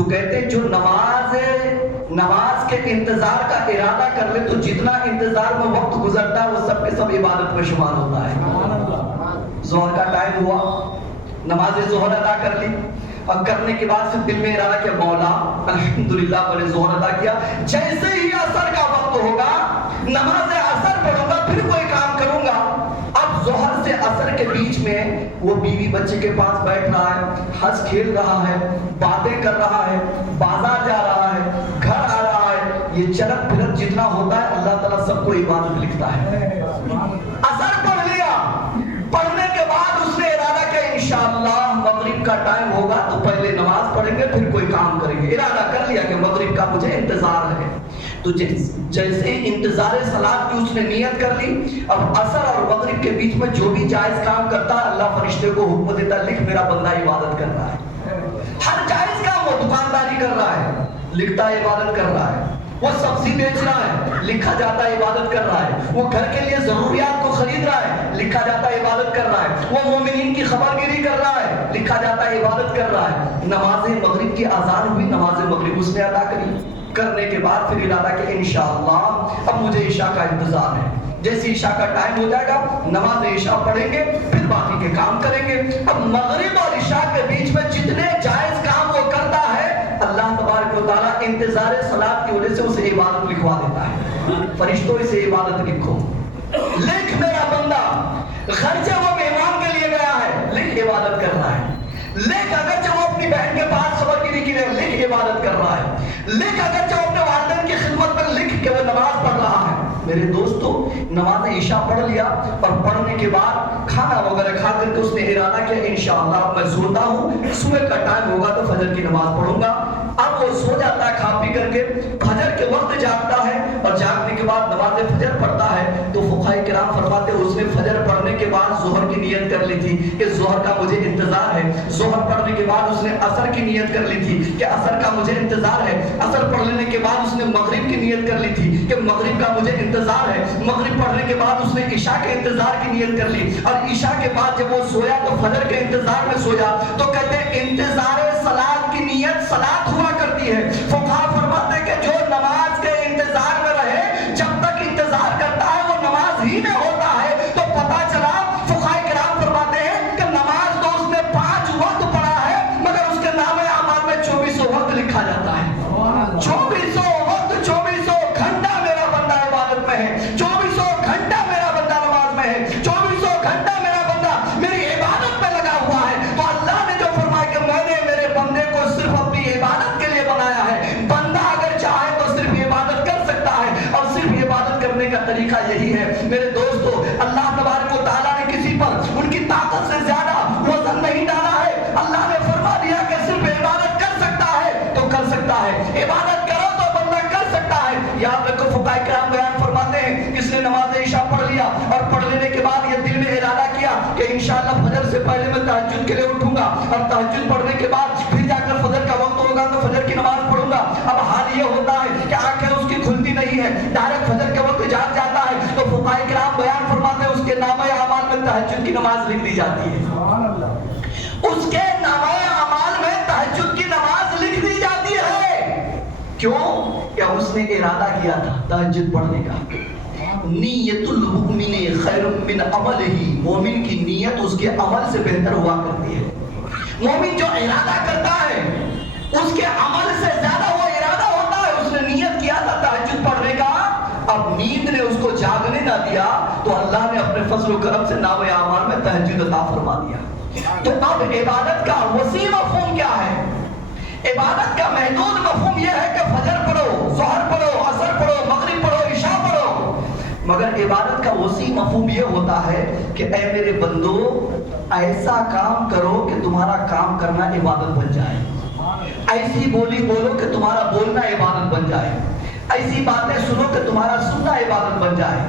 تو کہتے جو نماز کے انتظار کا ارادہ کر لے تو جتنا انتظار میں وقت گزرتا ہے وہ سب کے سب عبادت میں شمار ہوتا ہے۔ ظہر کا ٹائم ہوا، نماز ظہر ادا کر لی، اور کرنے کے بعد پھر دل میں ارادہ کیا مولا الحمدللہ میں نے ظہر ادا کیا، جیسے ہی عصر کا وقت ہوگا نماز عصر پڑھوں گا پھر کوئی کام کروں گا۔ اب ظہر سے عصر کے بیچ میں وہ بیوی بچے کے پاس بیٹھ رہا ہے، ہنس کھیل رہا ہے، باتیں کر رہا ہے، بازار جا رہا ہے، گھر آ رہا ہے، یہ چلت پھرت جتنا ہوتا ہے اللہ تعالیٰ سب کو عبادت لکھتا ہے۔ عصر پڑھ لیا، پڑھنے کے بعد اس نے ارادہ کیا انشاءاللہ مغرب کا ٹائم ہوگا تو پہلے نماز پڑھیں گے پھر کوئی کام کریں گے، ارادہ کر لیا کہ مغرب کا مجھے انتظار ہے۔ تو جیسے انتظار صلاۃ کی اس نے نیت کر لی، اب عصر اور مغرب کے بیچ میں جو بھی جائز کام کرتا ہے اللہ فرشتے کو حکم دیتا ہے لکھ میرا بندہ عبادت کر رہا ہے۔ ہر جائز کام وہ دکانداری کر رہا ہے، لکھتا ہے عبادت کر رہا ہے، وہ سبزی بیچ رہا ہے، لکھا جاتا ہے عبادت کر رہا ہے، وہ گھر کے لیے ضروریات کو خرید رہا ہے، لکھا جاتا ہے عبادت کر رہا ہے، وہ مومنین کی خبر گیری کر رہا ہے، لکھا جاتا ہے عبادت کر رہا ہے۔ نماز مغرب کی اذان ہوئی، نماز مغرب اس نے ادا کری، کرنے کے بعد پھر ارادہ کہ انشاءاللہ اب مجھے عشاء کا انتظار ہے، جیسے عشاء کا ٹائم ہو جائے گا نماز عشاء پڑھیں گے پھر باقی کے کام کریں گے۔ اب مغرب اور عشاء کے بیچ میں جتنے جائز کام وہ کرتا ہے اللہ تبارک و تعالیٰ انتظار صلاۃ کی وجہ سے اسے عبادت لکھوا دیتا ہے، فرشتوں اسے عبادت لکھو، لکھ میرا بندہ خرچہ وہ مہمان کے لیے گیا ہے لکھ عبادت کر رہا ہے، لکھ اگرچہ وہ اپنی بہن کے پاس خبر گیری کی رہے لکھ عبادت کر رہا ہے، لکھ اگرچہ وہ اپنے والدین کی خدمت پر لکھ کہ وہ نماز پڑھ رہا ہے۔ میرے دوستو نماز عشاء پڑھ لیا اور پڑھنے کے بعد کھانا وغیرہ کھا کر کے اس نے ارادہ کیا انشاءاللہ میں سوتا ہوں، صبح کا ٹائم ہوگا تو فجر کی نماز پڑھوں گا۔ اب وہ سو جاتا ہے کھا پی کر کے، فجر کے وقت جاگتا ہے اور جاگنے کے بعد نماز فجر پڑھتا ہے تو فقہاء کرام فرماتے ہیں اس نے فجر پڑھنے کے بعد ظہر کی نیت کر لی تھی کہ ظہر کا مجھے انتظار ہے، ظہر پڑھنے کے بعد اس نے عصر کی نیت کر لی تھی کہ عصر کا مجھے انتظار ہے، عصر پڑھ لینے کے بعد اس نے مغرب کی نیت کر لی تھی کہ مغرب کا مجھے انتظار ہے، مغرب پڑھنے کے بعد اس نے عشاء کے انتظار کی نیت کر لی، اور عشاء کے بعد جب وہ سویا تو فجر کے انتظار میں سویا۔ تو کہتے ہیں انتظار صلاۃ کی نیت صلاۃ ہوا کرتی ہے۔ فقہاء فرماتے ہیں کہ جو نماز کے انتظار میں رہے جب تک انتظار کرتا ہے وہ نماز ہی میں ہوتا ہے، تو پتہ چلا فقہاء کرام فرماتے ہیں کہ نماز تو اس نے 5 وقت پڑھا ہے مگر اس کے نام اعمال میں 2400 وقت لکھا جاتا ہے۔ 2400 وقت، 2400 گھنٹہ میرا بندہ عبادت میں ہے، 2400 گھنٹہ میرا بندہ نماز میں ہے، 2400 گھنٹہ میرا بندہ میری عبادت میں لگا ہوا ہے۔ تو اللہ نے جو فرمایا کہ میں نے میرے بندے کو صرف اپنی عبادت کے لیے بنایا ہے، بندہ اگر چاہے تو صرف عبادت کر سکتا ہے اور صرف عبادت کرنے کا طریقہ یہی ہے۔ میرے دوستو اللہ تبارک و تعالیٰ نے کسی پر ان کی طاقت سے زیادہ وزن نہیں ڈالا ہے، اللہ نے فرما دیا کہ صرف عبادت کر سکتا ہے تو کر سکتا ہے، عبادت کرو تو بندہ کر سکتا ہے۔ یہاں پہ کو فقہاء کرام بیان فرماتے ہیں کس نے نماز عشاء پڑھ لیا اور پڑھ لینے کے بعد یہ دل میں ارادہ کیا کہ انشاءاللہ فجر سے پہلے میں تہجد کے لیے اٹھوں گا اور تہجد پڑھنے کے بعد پھر جا کر فجر کا وقت ہوگا تو فجر کی نماز پڑھوں گا۔ اب حال یہ ہوتا ہے کہ آنکھیں اس کی کھلتی نہیں ہے، ڈائریکٹ فجر کے وقت جاگ جاتا ہے، تو فقہاء کرام بیان فرماتے ہیں اس کے نامہ اعمال میں تہجد کی نماز لکھ دی جاتی ہے، اس کے نامہ اعمال میں تہجد کی نماز لکھ دی جاتی ہے۔ کیوں؟ کہ اس نے ارادہ کیا تھا تہجد پڑھنے کا۔ نیت المؤمن خیر من عملہ، مومن کی نیت اس کے عمل سے بہتر ہوا کرتی ہے۔ مومن جو ارادہ کرتا ہے اس کے عمل سے زیادہ وہ ارادہ ہوتا ہے۔ اس نے نیت کیا تھا تہجد پڑھنے کا، اب نیند نے اس کو جاگنے نہ دیا تو اللہ نے اپنے فضل و کرم سے نامہ اعمال میں تہجد عطا فرما دیا۔ تو اب عبادت کا وسیع مفہوم کیا ہے؟ عبادت کا محدود مفہوم یہ ہے کہ فجر پڑھو، ظہر پڑھو، عصر پڑھو، مغرب پڑھو، عشاء پڑھو، مگر عبادت کا وسیع مفہوم یہ ہوتا ہے کہ اے میرے بندو ایسا کام کرو کہ تمہارا کام کرنا عبادت بن جائے، ایسی بولی بولو کہ تمہارا بولنا عبادت بن جائے، ایسی باتیں سنو کہ تمہارا سننا عبادت بن جائے،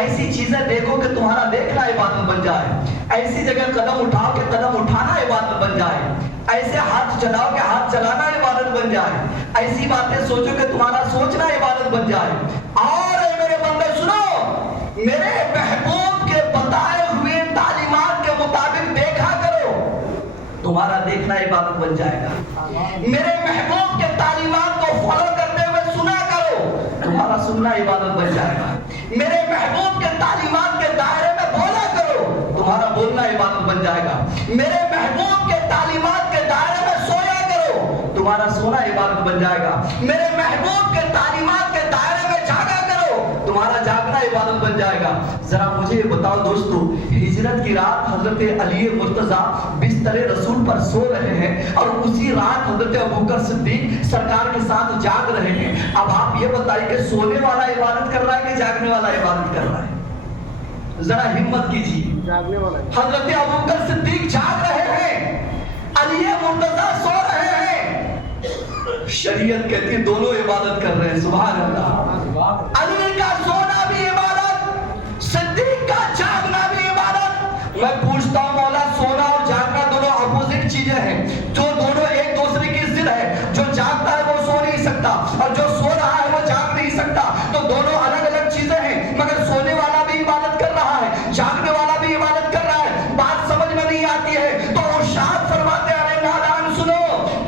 ایسی چیزیں دیکھو کہ تمہارا دیکھنا عبادت بن جائے، ایسی جگہ قدم اٹھاؤ کہ قدم اٹھانا عبادت بن جائے، ایسے ہاتھ چلاؤ کہ ہاتھ چلانا عبادت بن جائے، ایسی باتیں سوچو کہ تمہارا سوچنا عبادت بن جائے۔ اور اے میرے بندے سنو، میرے محبوب کے بتائے ہوئے تعلیمات کے مطابق دیکھا کرو، تو تمہارا دیکھنا عبادت بن جائے گا. میرے محبوب کے تعلیمات کو فالو کرتے ہوئے سنا کرو, تمہارا سننا عبادت بن جائے گا. میرے محبوب کے تعلیمات کے دائرے میں بولا کرو, تمہارا بولنا عبادت بن جائے گا. میرے محبوب کے تعلیمات کے دائرے میں سویا کرو, تمہارا سونا عبادت بن جائے گا. میرے محبوب کے تعلیمات کے دائرے میں جاگا کرو, تمہارا جاگنا عبادت بن جائے گا. ذرا مجھے بتاؤ دوستو, ہجرت کی رات حضرت علی مرتضیٰ بستر رسول پر سو رہے ہیں اور اسی رات حضرت ابوبکر صدیق سرکار کے ساتھ جاگ رہے ہیں. اب آپ یہ بتائیے کہ سونے والا عبادت کر رہا ہے کہ جاگنے والا عبادت کر رہا ہے؟ ذرا ہمت کیجیے. حضرت ابوبکر صدیق جاگ رہے ہیں, علی مرتضیٰ سو رہے ہیں. شریعت کہتی ہے دونوں عبادت کر رہے ہیں. سبحان اللہ. علی کا سونا بھی عبادت, صدیق کا جاگنا بھی عبادت. میں پوچھتا ہوں مولا, سونا اور جاگنا دونوں اپوزٹ چیزیں ہیں, جو دونوں ایک دوسرے کی ضد ہے. جو جاگتا ہے وہ سو نہیں سکتا اور جو سو رہا ہے وہ جاگ نہیں سکتا. تو دونوں الگ الگ چیزیں ہیں, مگر سونے والا بھی عبادت کر رہا ہے, جاگنے والا بھی عبادت کر رہا ہے. بات سمجھ میں نہیں آتی ہے تو ارشاد فرماتے ہیں, ارے نادان سنو,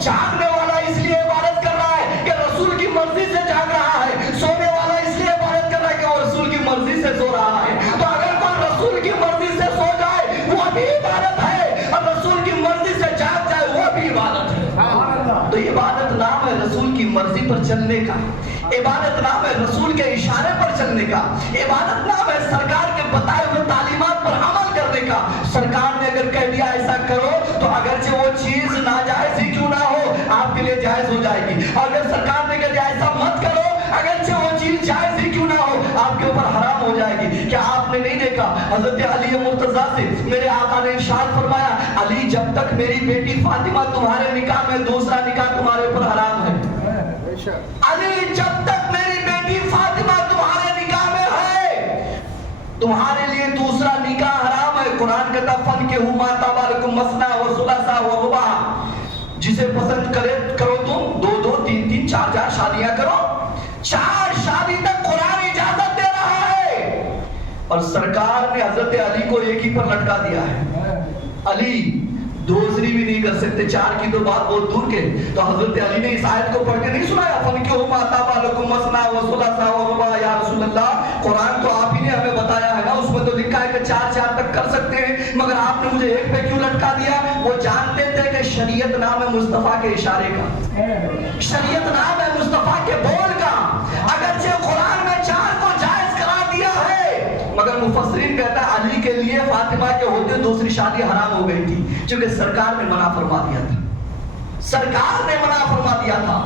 جاگنے والا اس لیے عبادت کر رہا ہے کہ رسول کی مرضی سے جاگ رہا ہے, سونے والا اس لیے عبادت کر رہا ہے کہ وہ رسول کی مرضی سے سو رہا ہے. تو اگر کوئی رسول کی مرضی سے سو جائے وہ بھی عبادت ہے, اور رسول کی مرضی سے جاگ جائے وہ بھی عبادت ہے. تو عبادت نام ہے رسول کی مرضی پر چلنے کا, عبادت نام ہے رسول کے اشارے پر چلنے کا, عبادت نام ہے سرکار کے بتائے ہوئے تعلیمات پر عمل کرنے کا. سرکار نے اگر کہہ دیا ایسا کرو تو اگرچہ وہ چیز ناجائز ہی کیوں نہ ہو آپ کے لیے جائز ہو جائے گی. اگر سرکار نے کہہ دیا ایسا مت کرو, اگرچہ وہ چیز جائز ہی کیوں نہ ہو آپ کے اوپر حرام ہو جائے گی. کیا آپ نے نہیں دیکھا حضرت علی مرتضیٰ سے میرے آقا نے ارشاد فرمایا, علی جب تک میری بیٹی فاطمہ تمہارے نکاح میں, دوسرا نکاح تمہارے اوپر حرام ہے. علی جب تک میری بیٹی فاطمہ تمہارے نکاح میں ہے, تمہارے لیے دوسرا نکاح حرام ہے. قرآن کہتا فَنْكِحُوا مَا طَابَ لَكُم مَثْنَىٰ وَثُلَاثَ وَرُبَاعَ, جسے پسند کرو تم دو دو تین تین چار چار شادیاں کرو. 4 شادی تک قرآن اجازت دے رہا ہے, اور سرکار نے حضرت علی کو ایک ہی پر لٹکا دیا ہے. علی دوسری بھی نہیں کر سکتے, 4 کی تو بات بہت دور کے. تو حضرت علی نے اس آیت کو پڑھ کے نہیں سنایا فَنْكِحُوا مَا طَابَ لَكُم مَثْنَىٰ وَثُلَاثَ وَرُبَاعَ, یا رسول اللہ قرآن تو آپ ہی نے ہمیں بتایا ہے نا, اس میں تو لکھا ہے کہ 4 تک کر سکتے ہیں, مگر آپ نے مجھے ایک پہ کیوں لٹکا دیا؟ وہ جانتے تھے کہ شریعت نام ہے مصطفیٰ کے اشارے کا, شریعت نام ہے مصطفیٰ کے بول کا. اگرچہ قرآن میں 4 کو جائز کرا دیا ہے, مگر مفسرین کہتا ہے علی کے لیے فاطمہ کے ہوتے دوسری شادی حرام ہو گئی تھی, کیونکہ سرکار نے منع فرما دیا تھا. سرکار نے منع فرما دیا تھا,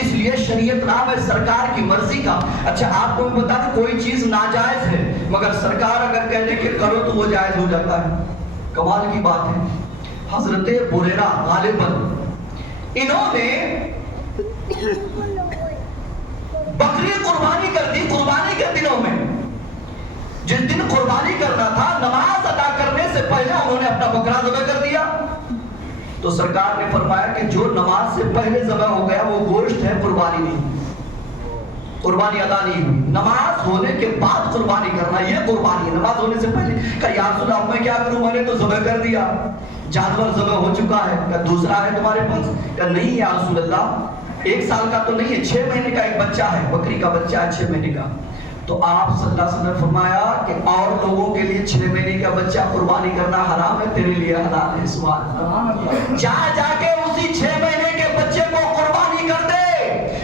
اس لیے شریعت نام ہے سرکار کی مرضی کا. اچھا آپ کو بتا دیں کوئی چیز ناجائز ہے, مگر سرکار اگر کہہ دے کہ کرو تو وہ جائز ہو جاتا ہے. کمال کی بات ہے. حضرت بریرہ غالباً انہوں نے بکری قربانی کر دی قربانی کے دنوں میں. جس دن قربانی کرنا تھا, نماز ادا کرنے سے پہلے انہوں نے اپنا بکرا ذبح کر دیا. تو سرکار نے فرمایا کہ جو نماز سے پہلے ذبح ہو گیا وہ گوشت ہے, قربانی نہیں, قربانی ادا نہیں ہوئی. نماز ہونے کے بعد قربانی کرنا یہ قربانی ہے, نماز ہونے سے پہلے. کہ یا رسول اللہ میں کیا کروں, میں نے تو ذبح کر دیا, جانور ذبح ہو چکا ہے. کہ دوسرا ہے تمہارے پاس؟ کہ نہیں یا رسول اللہ 1 سال کا تو نہیں ہے, 6 مہینے کا ایک بچہ ہے, بکری کا بچہ ہے 6 مہینے کا. تو آپ صلی اللہ علیہ وسلم نے فرمایا کہ اور لوگوں کے لیے 6 مہینے کا بچہ قربانی کرنا حرام ہے, تیرے لیے حلال ہے. سبحان اللہ. جا کے اسی 6 مہینے کے بچے کو قربانی کر دے,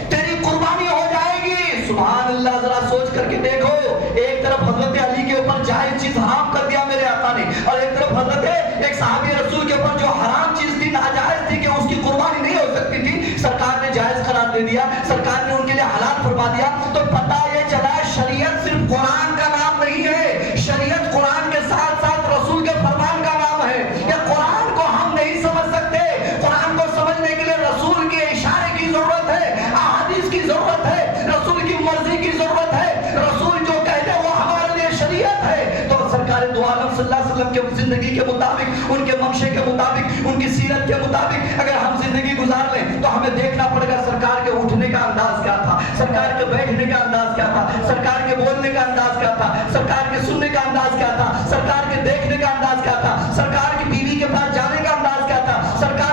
تیری قربانی ہو جائے گی. سبحان اللہ. ذرا سوچ کر کے دیکھو, ایک طرف حضرت علی کے اوپر جائز چیز حرام کر دیا میرے آقا نے, اور ایک طرف حضرت ایک صحابی رسول کے اوپر جو حرام چیز تھی, ناجائز تھی کہ اس کی قربانی نہیں ہو سکتی تھی, سرکار نے جائز قرار دے دیا, سرکار نے ان کے لیے حلال فرما دیا. تو پتہ یہ چلا شریعت صرف قرآن کا نام نہیں ہے, شریعت قرآن کے ساتھ ساتھ رسول کے فرمان کا نام ہے. کہ قرآن کو ہم نہیں سمجھ سکتے, قرآن کو سمجھنے کے لیے رسول کے اشارے کی ضرورت ہے, احادیث کی ضرورت ہے, رسول کی مرضی کی ضرورت ہے. رسول جو کہتے وہ ہمارے لیے شریعت ہے. تو سرکار دو عالم صلی اللہ علیہ وسلم کے زندگی کے مطابق, ان کے منشے کے مطابق, ان کی سیرت کے مطابق اگر ہم زندگی گزار لیں تو ہمیں دیکھنا پڑے گا سرکار کے اٹھنے کا انداز کیا تھا, سرکار کے بیٹھنے کا انداز کیا تھا, سرکار کے بولنے کا انداز کیا تھا, سرکار کے سننے کا انداز کیا تھا, سرکار کے دیکھنے کا انداز کیا تھا, سرکار کی بیوی کے پاس جانے کا انداز کیا تھا, سرکار